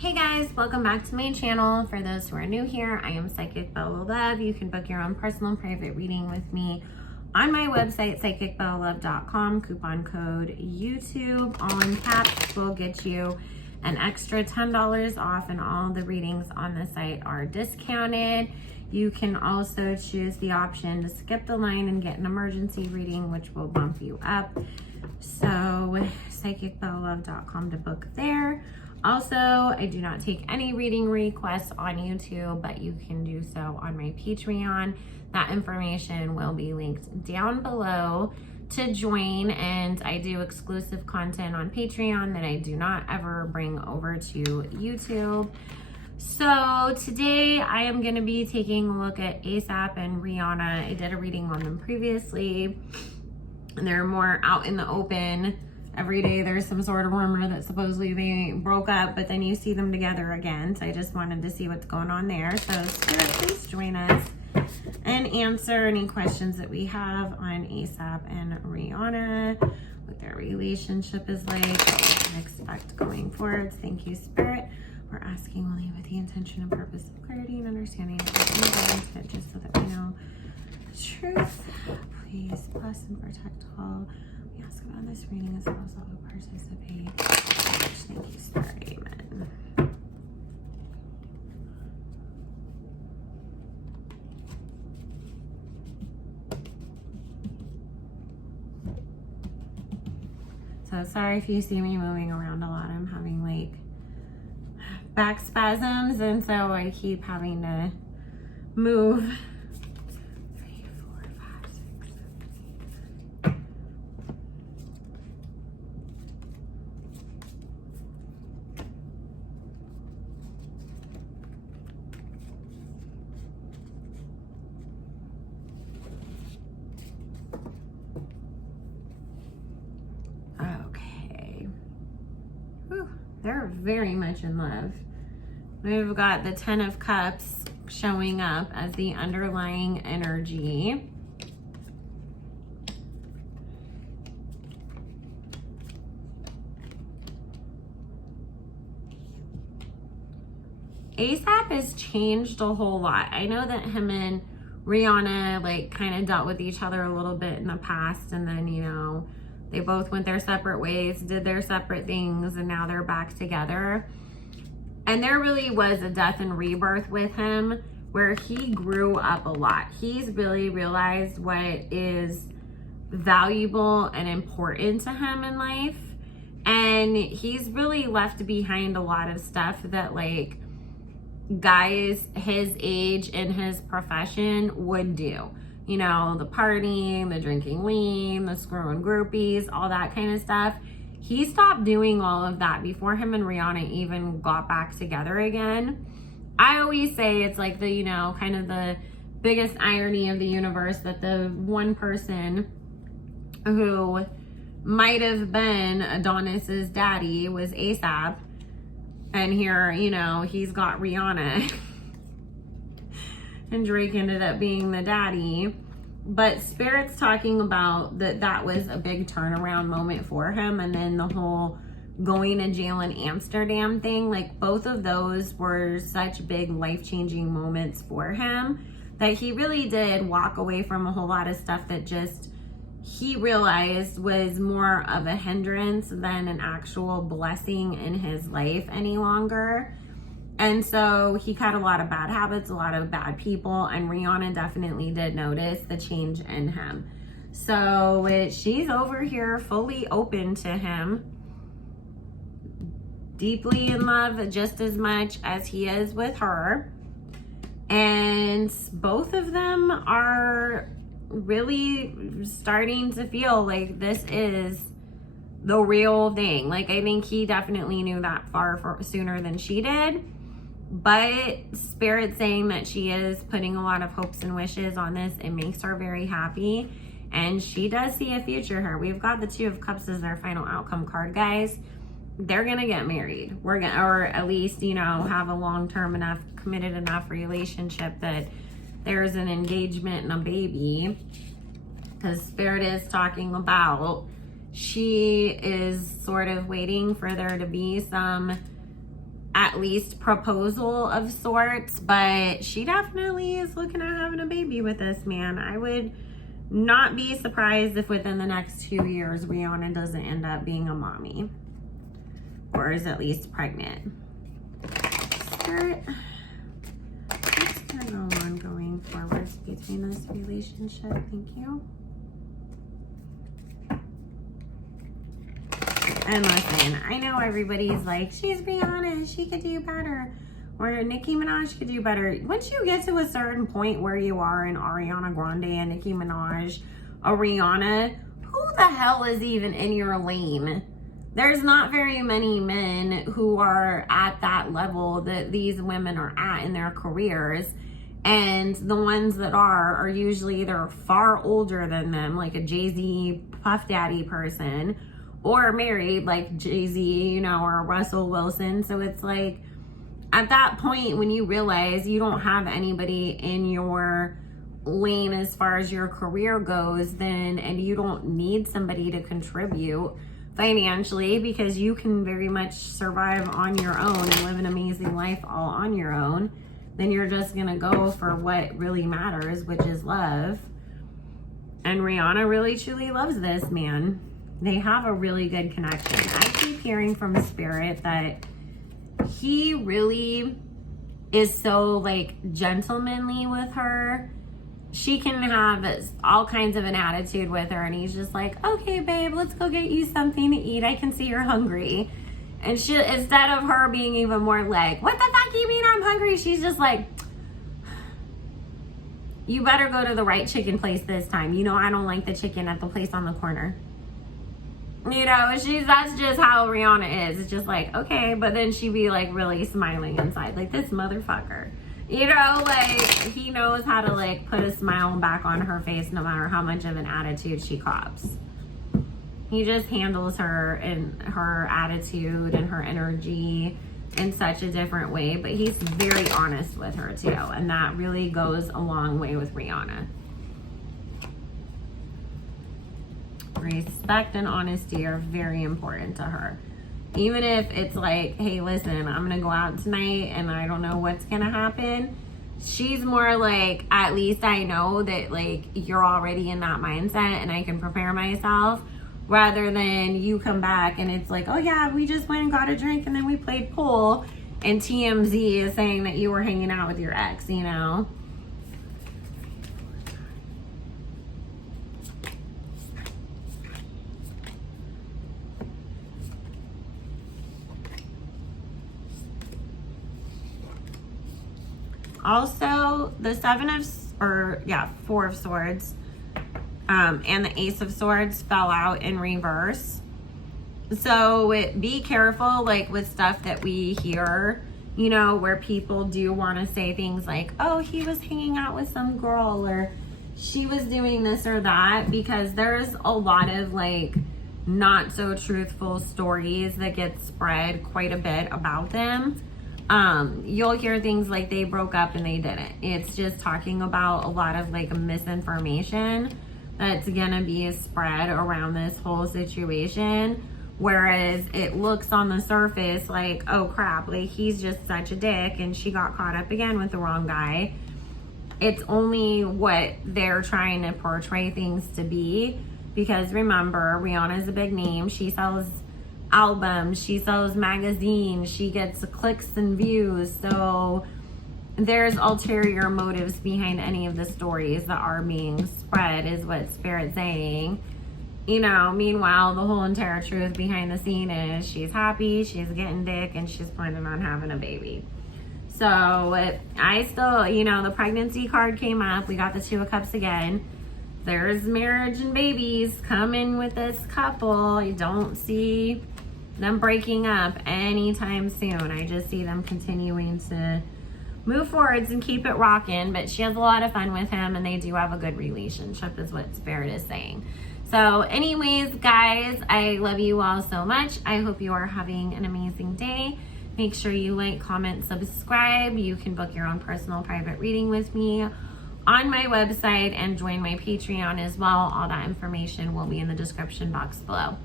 Hey guys, welcome back to my channel. For those who are new here, I am Psychic Bella Love. You can book your own personal private reading with me on my website, psychicbellalove.com. Coupon code YouTube, all in caps, will get you an extra $10 off, and all the readings on the site are discounted. You can also choose the option to skip the line and get an emergency reading, which will bump you up. So psychicbellalove.com to book there. Also, I do not take any reading requests on YouTube, but you can do so on my Patreon. That information will be linked down below to join, and I do exclusive content on Patreon that I do not ever bring over to YouTube. So today I am going to be taking a look at ASAP and Rihanna. I did a reading on them previously, and they're more out in the open. Every day there's some sort of rumor that supposedly they broke up, but then you see them together again. So I just wanted to see what's going on there. So Spirit, please join us and answer any questions that we have on ASAP and Rihanna, what their relationship is like, what we can expect going forward. Thank you, Spirit. We're asking only with the intention and purpose of clarity and understanding, but just so that we know the truth. Please bless and protect all. We ask about this reading as well as all who participate. Thank you, Spirit. Amen. So sorry if you see me moving around a lot. I'm having like back spasms, and so I keep having to move. 3, 4, 5, 6, 7, 8. Okay. Whew. They're very much in love. We've got the 10 of Cups showing up as the underlying energy. ASAP has changed a whole lot. I know that him and Rihanna like kind of dealt with each other a little bit in the past, and then, you know, they both went their separate ways, did their separate things, and now they're back together. And there really was a death and rebirth with him where he grew up a lot. He's really realized what is valuable and important to him in life. And he's really left behind a lot of stuff that like guys his age in his profession would do. You know, the partying, the drinking lean, the screwing groupies, all that kind of stuff. He stopped doing all of that before him and Rihanna even got back together again. I always say it's like the, you know, kind of the biggest irony of the universe that the one person who might have been Adonis's daddy was ASAP. And here, you know, he's got Rihanna. And Drake ended up being the daddy. But Spirit's talking about that was a big turnaround moment for him. And then the whole going to jail in Amsterdam thing, like both of those were such big life-changing moments for him that he really did walk away from a whole lot of stuff that just he realized was more of a hindrance than an actual blessing in his life any longer. And so he cut a lot of bad habits, a lot of bad people, and Rihanna definitely did notice the change in him. So she's over here fully open to him, deeply in love just as much as he is with her. And both of them are really starting to feel like this is the real thing. Like, I think he definitely knew that far sooner than she did. But Spirit saying that she is putting a lot of hopes and wishes on this, it makes her very happy. And she does see a future here. We've got the 2 of Cups as their final outcome card, guys. They're going to get married. Or at least, you know, have a long-term enough, committed enough relationship that there's an engagement and a baby. Because Spirit is talking about she is sort of waiting for there to be some at least proposal of sorts, but she definitely is looking at having a baby with this man. I would not be surprised if within the next 2 years Rihanna doesn't end up being a mommy, or is at least pregnant. Spirit, what's gonna go on going forward between this relationship? Thank you. And listen, I know everybody's like, she's Rihanna, she could do better. Or Nicki Minaj could do better. Once you get to a certain point where you are in Ariana Grande and Nicki Minaj, a Rihanna, who the hell is even in your lane? There's not very many men who are at that level that these women are at in their careers. And the ones that are usually either far older than them, like a Jay-Z Puff Daddy person, or married like Jay-Z, you know, or Russell Wilson. So it's like, at that point, when you realize you don't have anybody in your lane as far as your career goes, then, and you don't need somebody to contribute financially, because you can very much survive on your own and live an amazing life all on your own, then you're just gonna go for what really matters, which is love. And Rihanna really truly loves this man. They have a really good connection. I keep hearing from Spirit that he really is so like gentlemanly with her. She can have all kinds of an attitude with her, and he's just like, okay babe, let's go get you something to eat, I can see you're hungry. And she, instead of her being even more like, what the fuck you mean I'm hungry, she's just like, you better go to the right chicken place this time, you know I don't like the chicken at the place on the corner. You know, that's just how Rihanna is. It's just like, okay, but then she be like really smiling inside, like, this motherfucker. You know, like, he knows how to like put a smile back on her face no matter how much of an attitude she cops. He just handles her and her attitude and her energy in such a different way, but he's very honest with her too, and that really goes a long way with Rihanna. Respect and honesty are very important to her. Even if it's like, hey, listen, I'm gonna go out tonight and I don't know what's gonna happen. She's more like, at least I know that like you're already in that mindset and I can prepare myself, rather than you come back and it's like, oh yeah, we just went and got a drink and then we played pool, and TMZ is saying that you were hanging out with your ex, you know? Also, the Four of Swords and the Ace of Swords fell out in reverse. So be careful, like with stuff that we hear, you know, where people do want to say things like, oh, he was hanging out with some girl, or she was doing this or that, because there's a lot of like not so truthful stories that get spread quite a bit about them. You'll hear things like they broke up and they didn't. It's just talking about a lot of like misinformation that's gonna be spread around this whole situation. Whereas it looks on the surface like, oh crap, like he's just such a dick and she got caught up again with the wrong guy. It's only what they're trying to portray things to be. Because remember, Rihanna's a big name. She sells albums, she sells magazines, she gets clicks and views, so there's ulterior motives behind any of the stories that are being spread, is what Spirit's saying. You know, meanwhile, the whole entire truth behind the scene is she's happy, she's getting dick, and she's planning on having a baby. So I still, you know, the pregnancy card came up, we got the Two of Cups again. There's marriage and babies coming with this couple. I don't see them breaking up anytime soon. I just see them continuing to move forwards and keep it rocking. But she has a lot of fun with him, and they do have a good relationship, is what Spirit is saying. So anyways, guys, I love you all so much. I hope you are having an amazing day. Make sure you like, comment, subscribe. You can book your own personal private reading with me on my website and join my Patreon as well. All that information will be in the description box below.